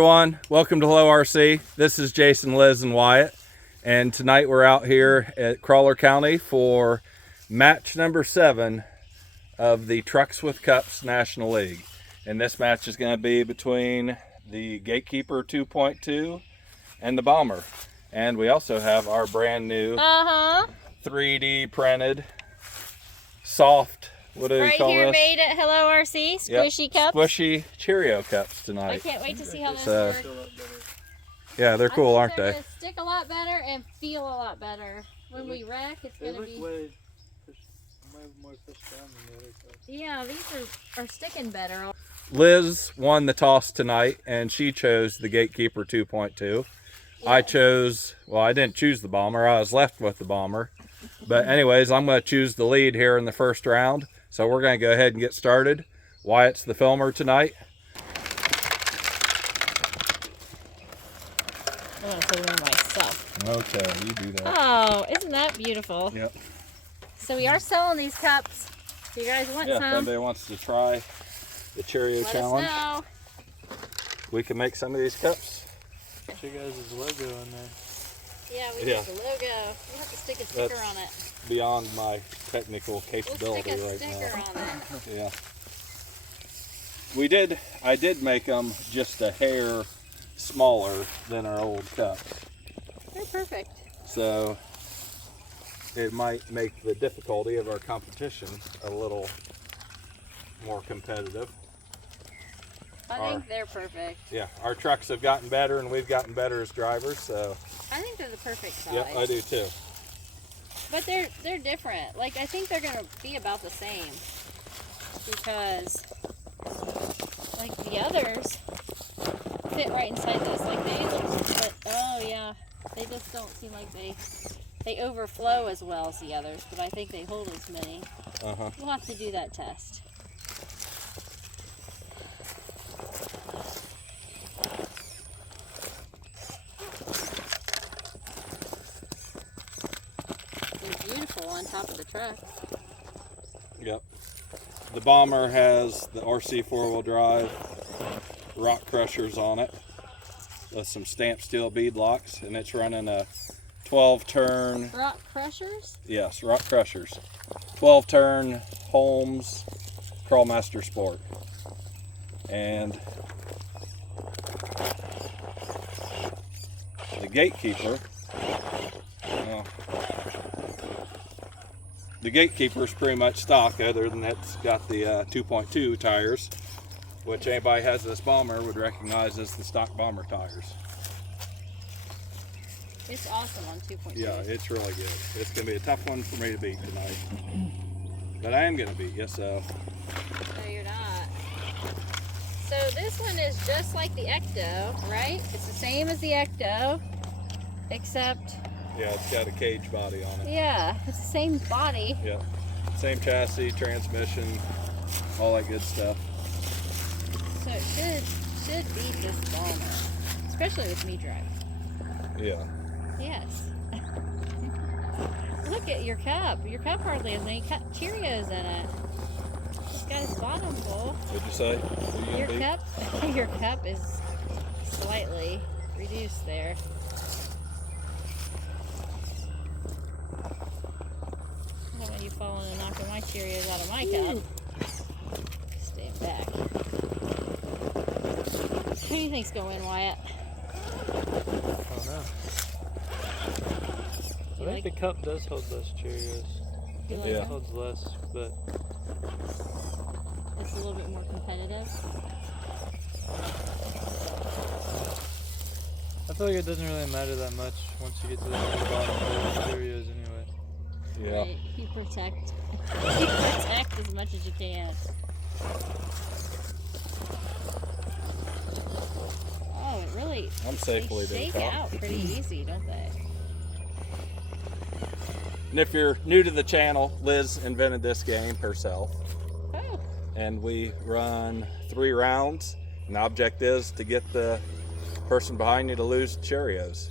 everyone, welcome to Low RC. This is Jason, Liz, and Wyatt, and tonight we're out here at Crawler County for match number 7 of the Trucks with Cups National League. And this match is going to be between the Gatekeeper 2.2 and the Bomber. And we also have our brand new 3D printed soft, what do you call this? Right here, made at Hello RC, squishy cups. Squishy Cheerio cups tonight. I can't wait to see how this works. Yeah, they're cool, aren't they? They're going to stick a lot better and feel a lot better. When we wreck, it's going to be... Yeah, these are sticking better. Liz won the toss tonight, and she chose the Gatekeeper 2.2. Yeah. I chose, well, I didn't choose the Bomber. I was left with the Bomber. But anyways, I'm going to choose the lead here in the first round. So we're going to go ahead and get started. Wyatt's the filmer tonight. I'm going to film myself. Okay, you do that. Oh, isn't that beautiful? Yep. So we are selling these cups. If you guys want some. If anybody wants to try the Cheerio challenge, us know. We can make some of these cups. Put your guys' logo on there. Yeah, we got the logo. We have to stick a sticker on it. Beyond my technical capability we'll right stick a sticker now. On it. Yeah. I did make them just a hair smaller than our old cups. They're perfect. So it might make the difficulty of our competition a little more competitive. I think they're perfect. Yeah, our trucks have gotten better and we've gotten better as drivers, so. I think they're the perfect size. Yep, I do too. But they're different. Like, I think they're gonna be about the same. Because, like, the others fit right inside this. Like, they look, but, oh yeah, they just don't seem like they overflow as well as the others, but I think they hold as many. We'll have to do that test. On top of the truck. Yep. The Bomber has the RC 4-wheel drive, rock crushers on it, with some stamped steel bead locks, and it's running a 12-turn... Rock crushers? Yes, rock crushers. 12-turn Holmes Crawlmaster Sport. And the Gatekeeper... The Gatekeeper is pretty much stock, other than it's got the 2.2 tires, which anybody has this Bomber would recognize as the stock Bomber tires. It's awesome on 2.2. Yeah, it's really good. It's going to be a tough one for me to beat tonight. But I am going to beat you, so. No, you're not. So this one is just like the Ecto, right? It's the same as the Ecto, except... Yeah, it's got a cage body on it. Yeah, it's the same body. Yeah, same chassis, transmission, all that good stuff. So it should beat this Bomber, especially with me driving. Yeah. Yes. Look at your cup. Your cup hardly has any Cheerios in it. This guy's bottom full. What'd you say? Your cup is slightly reduced there. When you fall in and knocking my Cheerios out of my cup. Stay back. Who do you think's going to win, Wyatt? I don't know. I think the cup does hold less Cheerios. It holds less, but it's a little bit more competitive. I feel like it doesn't really matter that much once you get to the bottom of the Cheerios anyway. Yeah. Right. You protect as much as you can. Oh, it really. I'm safely they shake out pretty easy, don't they? And if you're new to the channel, Liz invented this game herself. Oh. And we run 3 rounds. And the object is to get the person behind you to lose Cheerios.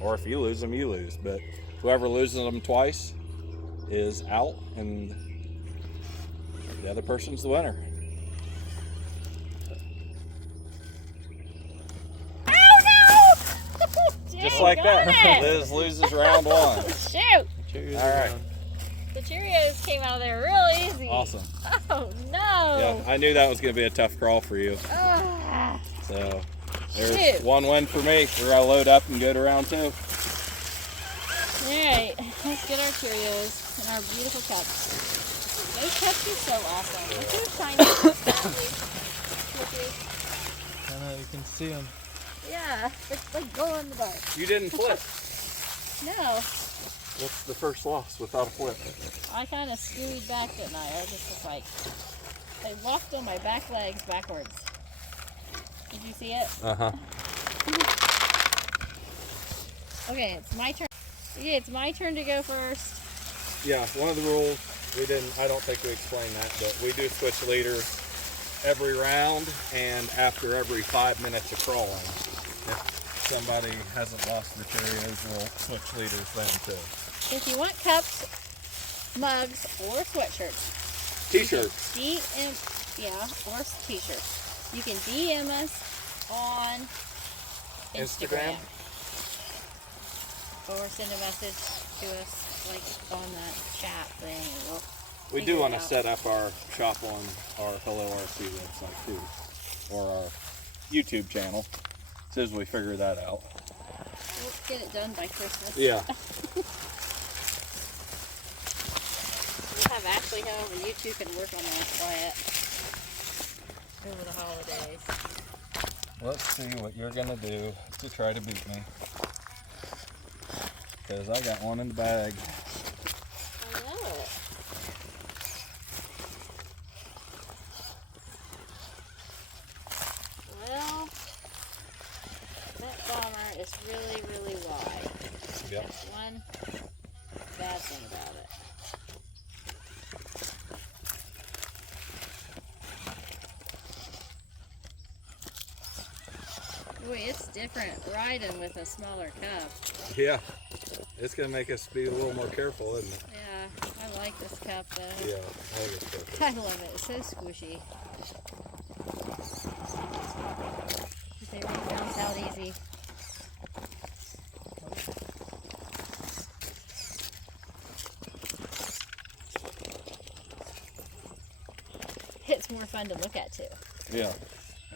Or if you lose them, you lose. But whoever loses them twice is out, and the other person's the winner. just like that. it. Liz loses round one. Shoot! Cheerios All right. around. The Cheerios came out of there real easy. Awesome. Oh no! Yeah, I knew that was going to be a tough crawl for you. Ah, So there's shoot. one win for me. We're going to load up and go to round two. Alright, let's get our Cheerios and our beautiful cups. Those cups are so awesome. Look how tiny I know, you can see them. Yeah, it's like glow in the dark. You didn't flip. No, What's the first loss without a flip? I kind of scooted back, didn't I? I just was like, I walked on my back legs backwards. Did you see it? Uh-huh. Okay, it's my turn. Okay, it's my turn to go first. Yeah, one of the rules, I don't think we explained that, but we do switch leaders every round and after every 5 minutes of crawling. If somebody hasn't lost their Cheerios, we'll switch leaders then too. If you want cups, mugs, or sweatshirts, T-shirts. or t-shirts. You can DM us on Instagram. Or send a message to us like on that chat thing. And we'll We figure do it want to out. set up our shop on our Hello RC website too, or our YouTube channel, as soon as we figure that out. We'll get it done by Christmas. Yeah. We'll have Ashley home and you two can work on that quiet over the holidays. Let's see what you're gonna do to try to beat me. Because I got one in the bag. I know it. Well, that bomber is really, really wide. Yep. That's one bad thing about it. Boy, it's different riding with a smaller cup. Yeah. It's gonna make us be a little more careful, isn't it? Yeah, I like this cup though. Yeah, I think it's perfect. I love it. It's so squishy. They really bounce out easy. It's more fun to look at too. Yeah,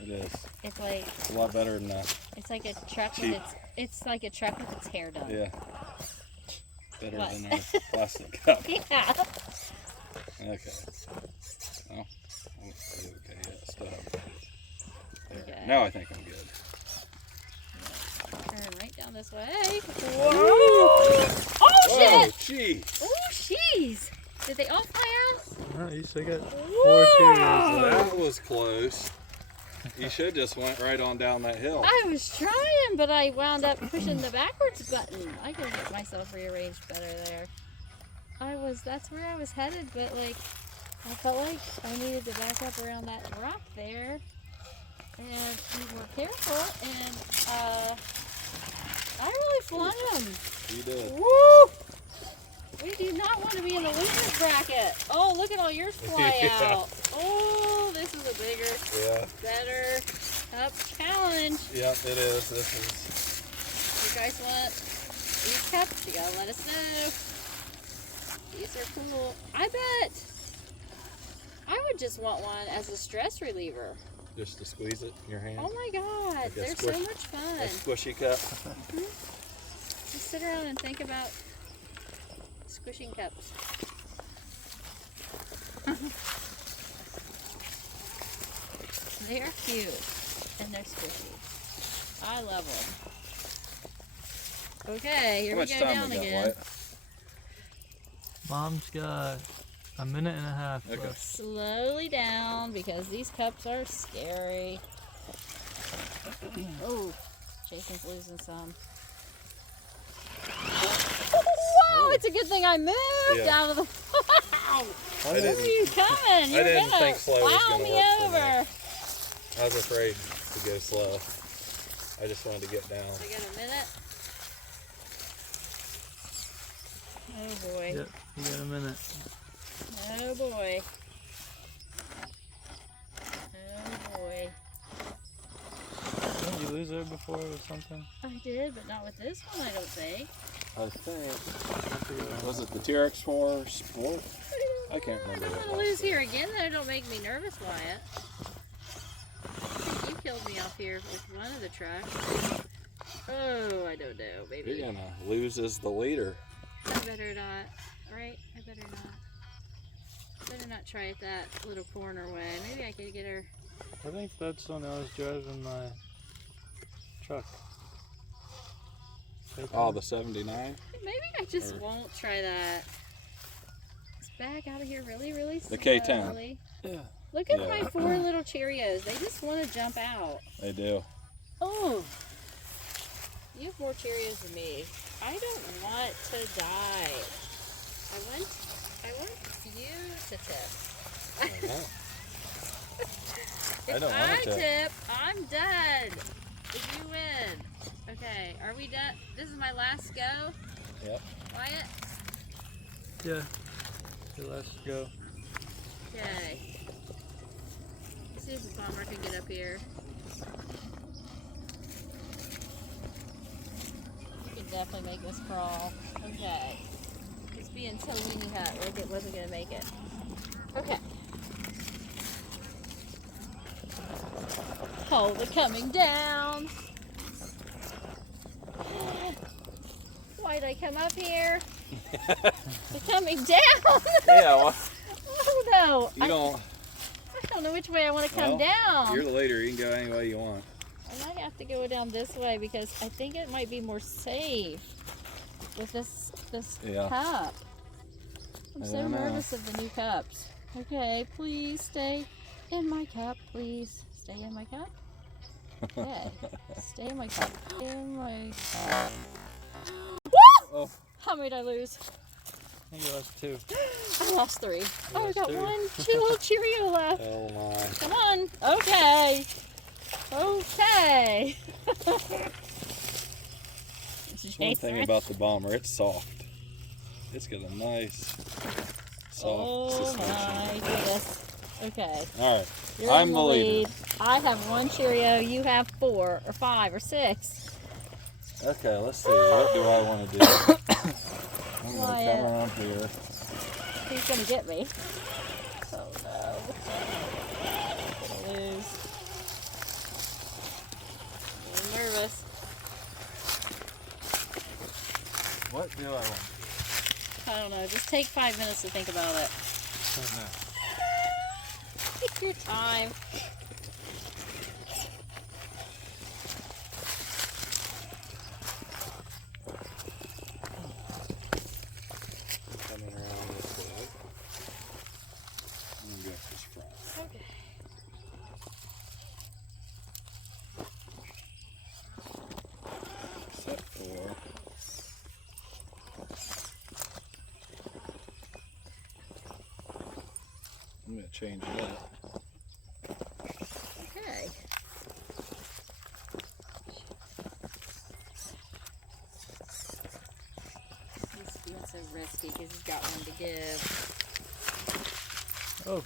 it is. It's like It's a lot better than it's like a truck Cheap. with it's like a truck with its hair done. yeah. Better What? than our plastic cup. Yeah. Okay. Well, okay, yeah, stop. There. Okay. Now I think I'm good. Turn right down this way. Whoa! Oh Whoa, shit! jeez! Oh jeez! Did they all fly out? No, you still got 4 Whoa! Cheerios left. That was close. You should just went right on down that hill. I was trying, but I wound up pushing the backwards button. I could get myself rearranged better there. That's where I was headed, but like, I felt like I needed to back up around that rock there and be more careful, and I really flung them. You did. Woo! We do not want to be in the losers bracket. Oh, look at all yours fly Yeah. out. Oh, this is a bigger, Yeah. better cup challenge. Yep, it is. This is. If you guys want these cups, you gotta let us know. These are cool. I bet I would just want one as a stress reliever. Just to squeeze it in your hand. Oh my god, Like a they're squish- so much fun. A squishy cup. Just sit around and think about squishing cups. They're cute and they're squishy. I love them. Okay, here How we much go time down we got, again. Wyatt? Mom's got a minute and a half Okay. left. Slowly down because these cups are scary. Oh, Jason's losing some. Whoa, it's a good thing I moved Yeah. out of the. Wow! I Where are didn't. you coming? You're didn't gonna think slow was plow gonna me work for me. over. I was afraid to go slow. I just wanted to get down. I got a minute. Oh boy. Yep, you got a minute. Oh boy. Oh boy. Oh, you lose it before or something? I did, but not with this one, I don't think. I think. Was it the TRX4 Sport? I can't remember. I don't want to lose here again. That don't make me nervous, Wyatt. I think you killed me off here with one of the tracks. Oh, I don't know. Maybe. You're gonna lose as the leader. I better not. Right? I better not. Better not try it that little corner way. Maybe I could get her. I think that's when I was driving my truck. Oh, the 79? Maybe I just won't try that. Let's back out of here really, really slowly. The K10. Yeah. Look at my 4 little Cheerios. They just want to jump out. They do. Oh. You have more Cheerios than me. I don't want to die. I want you to tip. I know. If I don't want to tip, I'm done. If you win. Okay, are we done? This is my last go? Yep. Wyatt? Yeah. Let's go. Okay. Let's see if the bomber can get up here. You can definitely make this crawl. Okay. It's being so weenie hot, like it wasn't going to make it. Okay. Oh, they're coming down. Why did I come up here? They're coming down. Yeah, well, Oh no. you don't. I don't know which way I want to come down. You're the leader. You can go any way you want. I might have to go down this way because I think it might be more safe with this cup. I'm so nervous of the new cups. Okay, please stay in my cup, please. Stay in my cup. Okay, stay in my cup. Stay in my cup. Oh. How many did I lose? I think you lost 2. I lost 3. Oh, I lost got 2. 2 little Cheerio left. Oh my. Come on. Okay. Okay. One thing about the bomber, it's soft. It's got a nice soft suspension. My goodness. Okay. All right. You're I'm in the leader. I have 1 Cheerio. You have 4 or 5 or 6. Okay, let's see. What do I want to do? I'm going to come around here. He's going to get me. Oh no. I'm going to lose. I'm nervous. What do I want? I don't know. Just take 5 minutes to think about it. Take your time. Coming around this way. I'm going to go this front. Okay. Except for... I'm going to change that. Okay. He's being so risky because he's got one to give. Oh.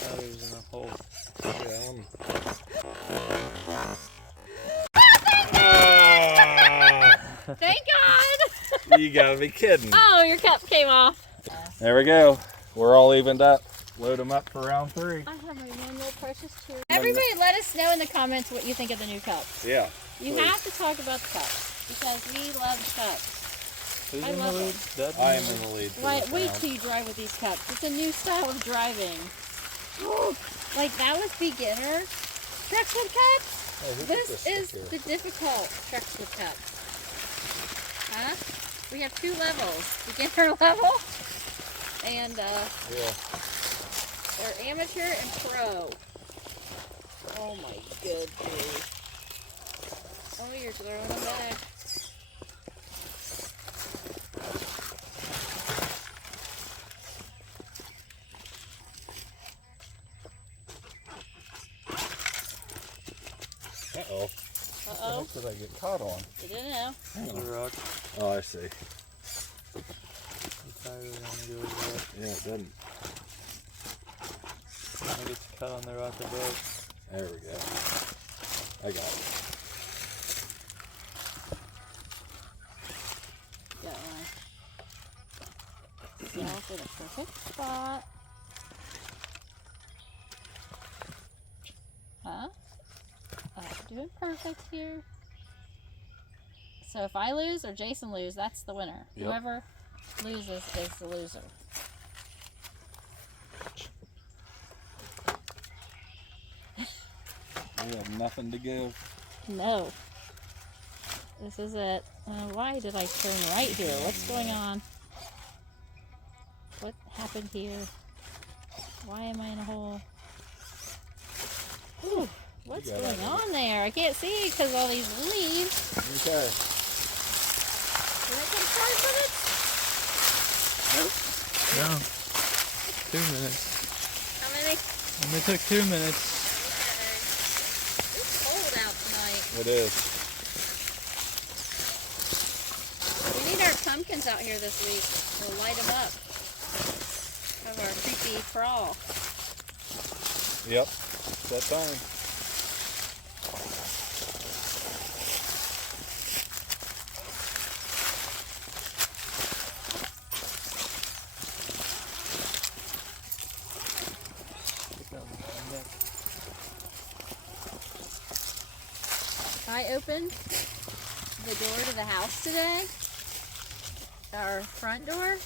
Batteries in a hole. Yeah, Thank God! you gotta be kidding. Oh, your cup came off. There we go. We're all evened up. Load them up for round 3. I have my one little precious too. Everybody let us know in the comments what you think of the new cups. Yeah. You please. have to talk about the cups because we love the cups. Who's I in the love lead? Dad I am in the lead. For Wait, this wait round. till you drive with these cups. It's a new style of driving. Like that was beginner Trexwood cups. Hey, who put This is sticker? the difficult Trexwood cups. Huh? We have 2 levels. Beginner level and Yeah. they're amateur and pro. Oh my good dude. Oh, you're throwing them back. did I get caught on? I don't know. Hang The on. rock. Oh, I see. You probably really want to go over there. Yeah, it doesn't. I get to cut on the rock above. There we go. I got it. Got one. Self in a perfect spot. Huh? I'm doing perfect here. So if I lose or Jason lose, that's the winner. Yep. Whoever loses is the loser. We have nothing to give. No. This is it. Why did I turn right here? What's going on? What happened here? Why am I in a hole? Ooh, what's got going it. on there? I can't see because all these leaves. Okay. Did I take 5 minutes? No. 2 minutes. How many? Only took 2 minutes. It's cold out tonight. It is. We need our pumpkins out here this week. We'll light them up. Have our creepy crawl. Yep. It's that time. I opened the door to the house today. Our front door.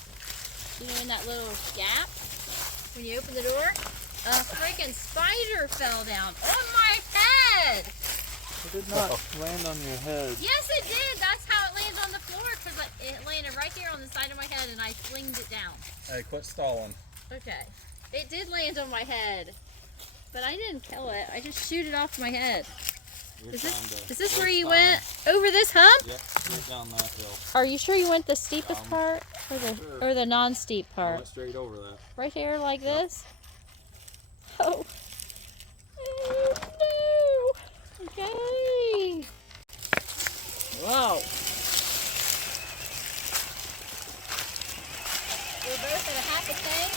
You know, in that little gap, when you open the door, a freaking spider fell down on my head. It did not land on your head. Yes, it did. That's how it lands on the floor, because it landed right here on the side of my head, and I flinged it down. Hey, quit stalling. Okay. It did land on my head, but I didn't kill it. I just shoot it off my head. Is this where you went over this hump? Yep, straight down that hill. Are you sure you went the steepest part or the non-steep I part? went straight over that. Right here like this? Oh. Oh no. Okay. Whoa. We're both at a half a tank?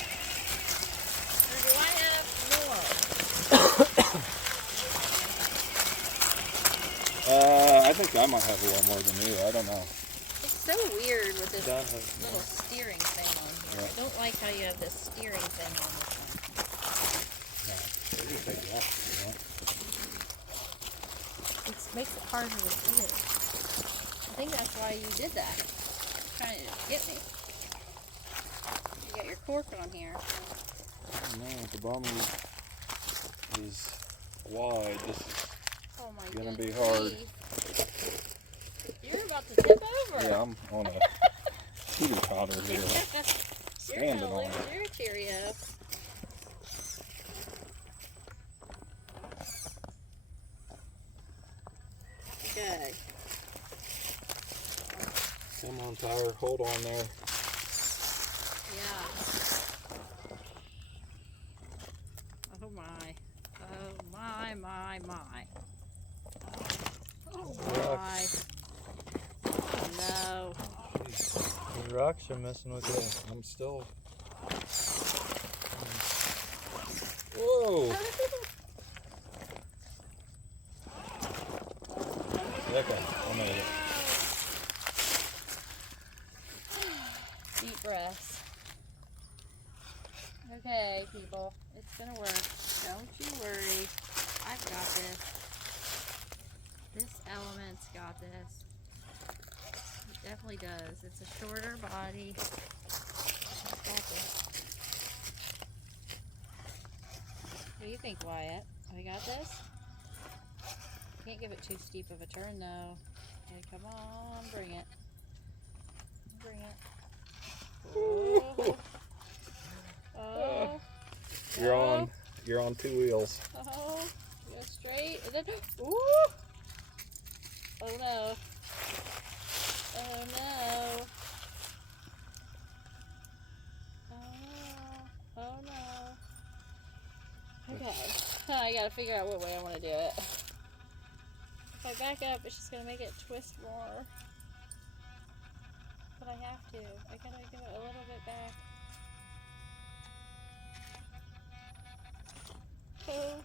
Or do I have more? I think I might have a little more than you. I don't know. It's so weird with this Don't have little steering thing on here. Yeah. I don't like how you have this steering thing on this one. You can take it off if you want. It makes it harder to steer. I think that's why you did that. Trying to get me. You got your cork on here. I don't know. The bomber is wide. This is Oh my gonna goodness. be hard. You're about to tip over. Yeah, I'm on a teeter totter here. You're Standing gonna on lose it. your Cheerio. Okay. Come on, Tyler. Hold on there. Yeah. Oh my. Oh my, my, my. Oh my. Oh no. The rocks are messing with you. I'm still. Whoa. Okay, I made it. Deep breaths. Okay, people. It's gonna work. Don't you worry. I've got this. This element's got this. It definitely does. It's a shorter body. I've got this. What do you think, Wyatt? We got this? Can't give it too steep of a turn though. Okay, come on, bring it. Bring it. Oh. Oh. You're on 2 wheels. Oh. Go straight. And then, ooh. Oh no. Oh no. Oh no. Oh no. Okay. I gotta figure out what way I want to do it. If I back up, it's just gonna make it twist more. But I have to. I gotta go a little bit back. Oh.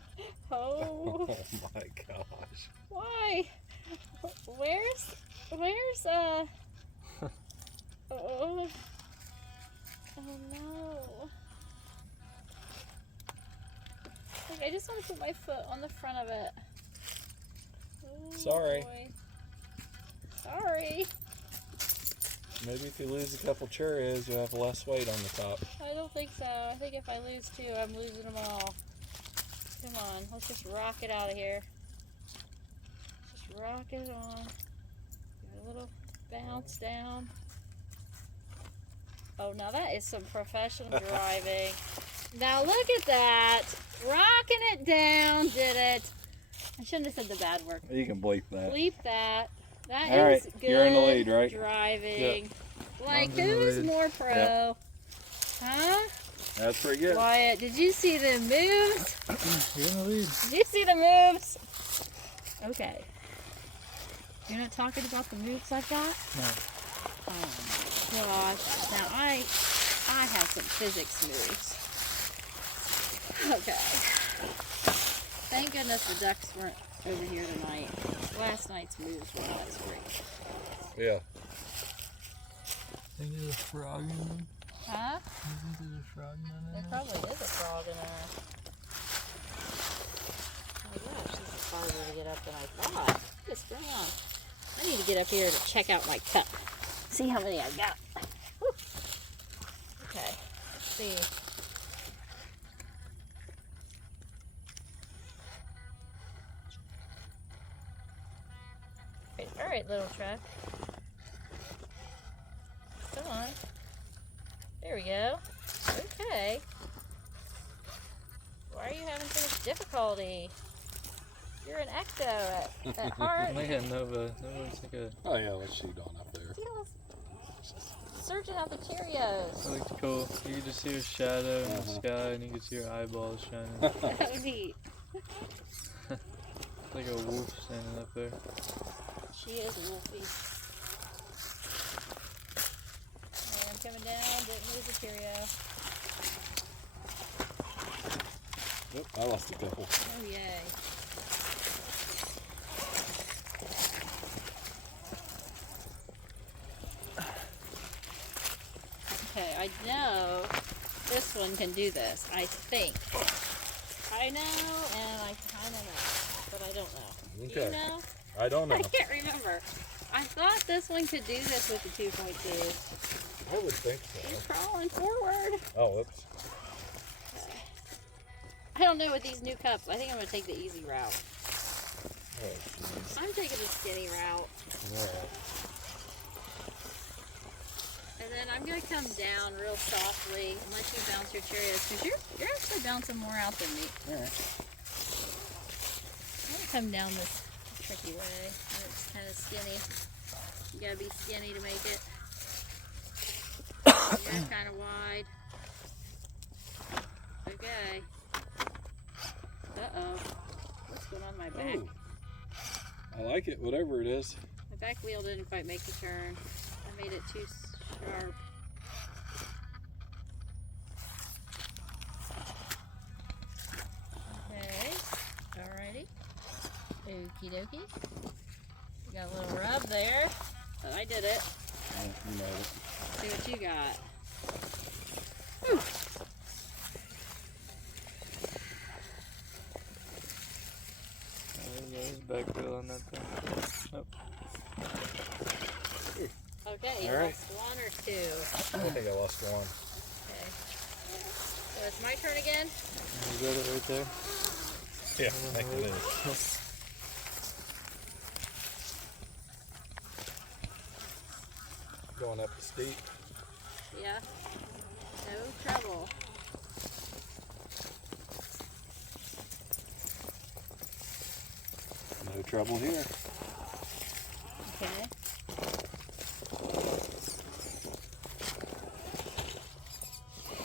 Oh. Oh my gosh. Why? Where's oh, oh no. Like, I just want to put my foot on the front of it. Oh, Sorry. boy. Sorry. Maybe if you lose a couple churros, you'll have less weight on the top. I don't think so. I think if I lose two, I'm losing them all. Come on, let's just rock it out of here. Just rock it on. Give it a little bounce down. Oh, now that is some professional driving. Now look at that. Rocking it down, did it. I shouldn't have said the bad word. You can bleep that. Bleep that. That All is right, good you're in the lead, right? driving. Yep. Like, I'm in the who's lead. more pro? Yep. Huh? That's pretty good. Wyatt, did you see the moves? You're in the lead. Did you see the moves? Okay. You're not talking about the moves like that? No. Oh my gosh. Now I have some physics moves. Okay. Thank goodness the ducks weren't over here tonight. Last night's moves were not as great. Yeah. Think there's a frog in them? Huh? You think there's a frog in There there? probably is a frog in there. Oh my gosh, this is harder to get up than I thought. What's going on? I need to get up here to check out my cup. See how many I got. Whew. Okay, let's see. All right, little truck. Come on. There we go. Okay. Why are you having so much difficulty? You're an ecto at heart. Look at Nova. Nova's like a. Oh yeah, let's shoot on up there. See how it's searching out the Cheerios. That looks cool. You can just see her shadow in the sky, and you can see her eyeballs shining. That would be. It's like a wolf standing up there. She is wolfy. And I'm coming down. Didn't lose a Cheerio. Yep, I lost a couple. Oh yay. Okay, I know this one can do this, I think. I know, and I kind of know, but I don't know. Do Okay. you know? I don't know. I can't remember. I thought this one could do this with the 2.2. I would think You're so. crawling forward. Oh, whoops. I don't know with these new cups. I think I'm going to take the easy route. Oh, jeez. I'm taking the skinny route. Alright. And then I'm going to come down real softly and let you bounce your Cheerios, because you're actually bouncing more out than me. Alright. I'm going to come down this tricky way. And it's kind of skinny. You got to be skinny to make it. You're kind of wide. Okay. Uh-oh. What's going on in my back? Ooh. I like it, whatever it is. My back wheel didn't quite make the turn. I made it too sharp. Okay. Alrighty. Okie dokie. Got a little rub there. But I did it. Oh, you made it. See what you got. Whew. There's back wheel on that thing. Oh. Okay, you Alright. lost one or two. I think I lost one. Okay. So it's my turn again? You got it right there. Yeah, I think it is. Going up the steep. Yeah. No trouble. No trouble here. Okay.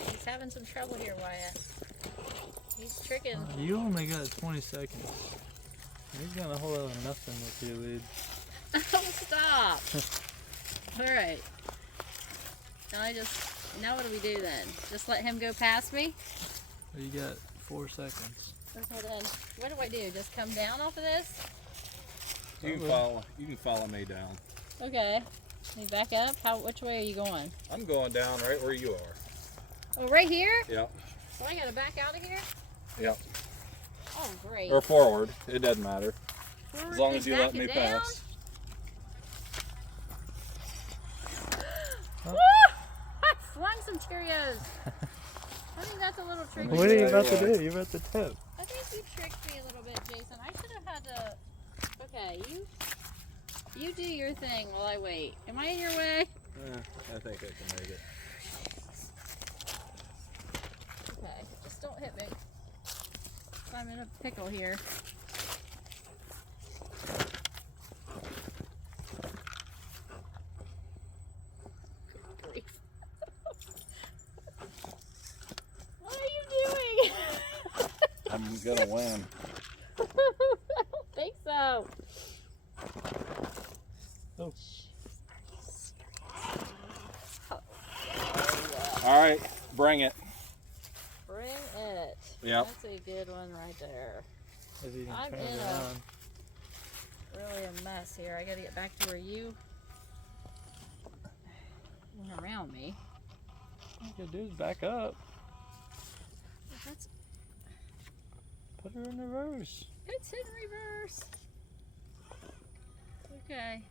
He's having some trouble here, Wyatt. He's tricking. You only got 20 seconds. You're gonna hold on nothing with your lead. Oh, stop. All right. Now what do we do then? Just let him go past me? Well, you got 4 seconds. Okay then. What do I do? Just come down off of this? You can follow me down. Okay. Let me back up. Which way are you going? I'm going down right where you are. Oh, right here? Yep. So I gotta back out of here? Yep. Oh, great. Or forward. It doesn't matter. Forward As long and as you let back me it down? pass. Woo! I flung some Cheerios. I think that's a little tricky. What are you about to do? You're about to tip. I think you tricked me a little bit, Jason. I should have had to. Okay, you do your thing while I wait. Am I in your way? I think I can make it. Okay, just don't hit me. I'm in a pickle here. Grief. What are you doing? I'm gonna win. I don't think so. Oh. All right, bring it. Bring it. Yep. That's a good one right there. If you can I'm turn in it a- around. Really a mess here. I gotta get back to where you went around me. All you gotta do is back up. That's Put her in reverse. it's in reverse. Okay.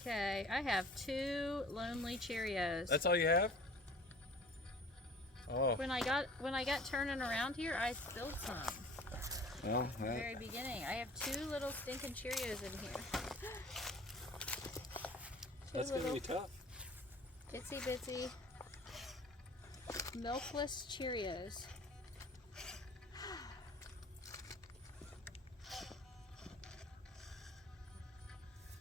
Okay, I have 2 lonely Cheerios. That's all you have? Oh, When I got turning around here, I spilled some. well, At the very beginning. I have 2 little stinking Cheerios in here. that's gonna be tough. Itsy bitsy milkless Cheerios.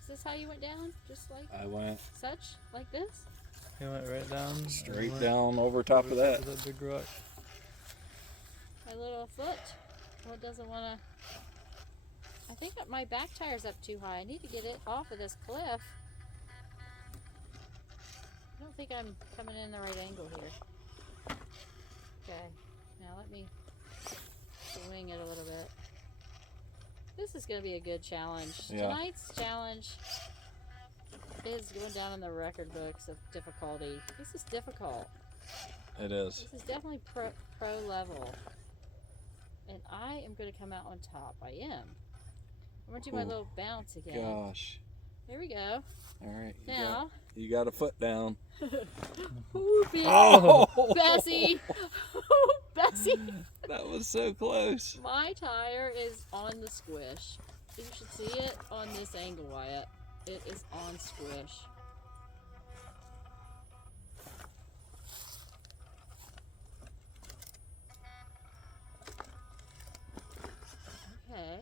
Is this how you went down? Just like I went such? Like this? He went right down. and straight went down over top of that. That big rock. My little foot. Well, it doesn't want to. I think my back tire's up too high. I need to get it off of this cliff. I don't think I'm coming in the right angle here. Okay, now let me swing it a little bit. This is going to be a good challenge. Yeah. Tonight's challenge is going down in the record books of difficulty. This is difficult. It is. This is definitely pro level. And I am going to come out on top. I am. I'm going to do my Ooh. little bounce again. Gosh. There we go. All right. Now. You got a foot down. Ooh, Oh! Bessie! Bessie! That was so close. My tire is on the squish. You should see it on this angle, Wyatt. It is on squish. Okay.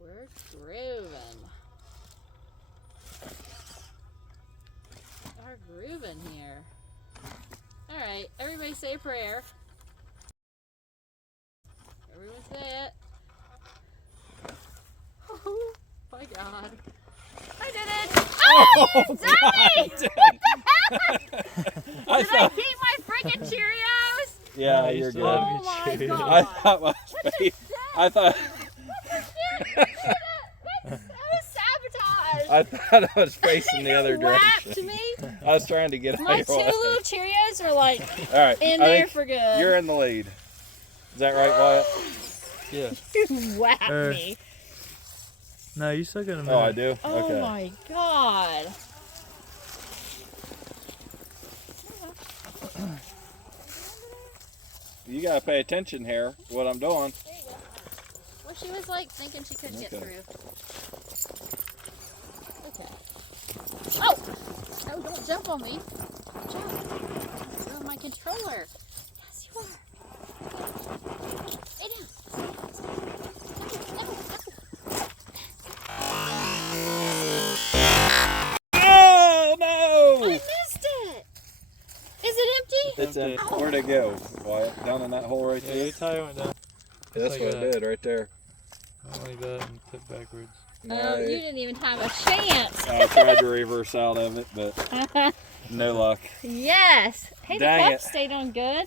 We're grooving. We're grooving here. Alright, everybody say a prayer. Everyone say it. Oh my god. I did it! Oh, Zoe! I Did I thought, eat my freaking Cheerios? yeah, Nice you're job. good. Oh my Cheerios. god. I thought my face. I thought That was sabotage. I thought I was facing the other Slapped direction. me. I was trying to get out My your 2 way. little Cheerios were like All right. in I there think for good. you're in the lead. Is that right, Wyatt? Yeah. You whacked me. No, you still got a minute. Oh, I do. Oh Okay. my god. You gotta pay attention here. What I'm doing. There you go. Well, she was like thinking she couldn't get Okay. through. Okay. Oh! Oh, don't jump on me. Don't jump. You're on my controller. Yes, you are. Lay down. Oh no! I missed it. Is it empty? The It's in. jumped Where'd it go, Wyatt? Down in that hole right Yeah, there? your tire went down. That's like what that. it did right there. Went like that and tipped backwards. Oh, you didn't even have a chance. I tried to reverse out of it, but no luck. Yes. Hey, Dang the cup it. stayed on good.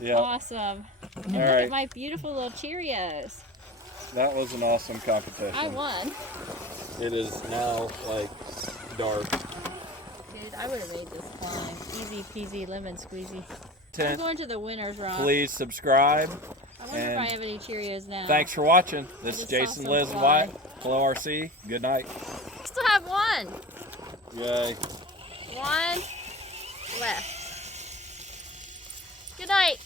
Yeah, Awesome. And All look right. at my beautiful little Cheerios. that was an awesome competition. I won. It is now like dark. Dude, I would have made this climb. Easy peasy lemon squeezy. I'm Tent. going to the winner's rock. Please subscribe. I wonder if and I have any Cheerios now. Thanks for watching. This is just Jason, saw Liz, some and fly. Wyatt. Hello, RC. Good night. Still have one. Yay. One left. Good night.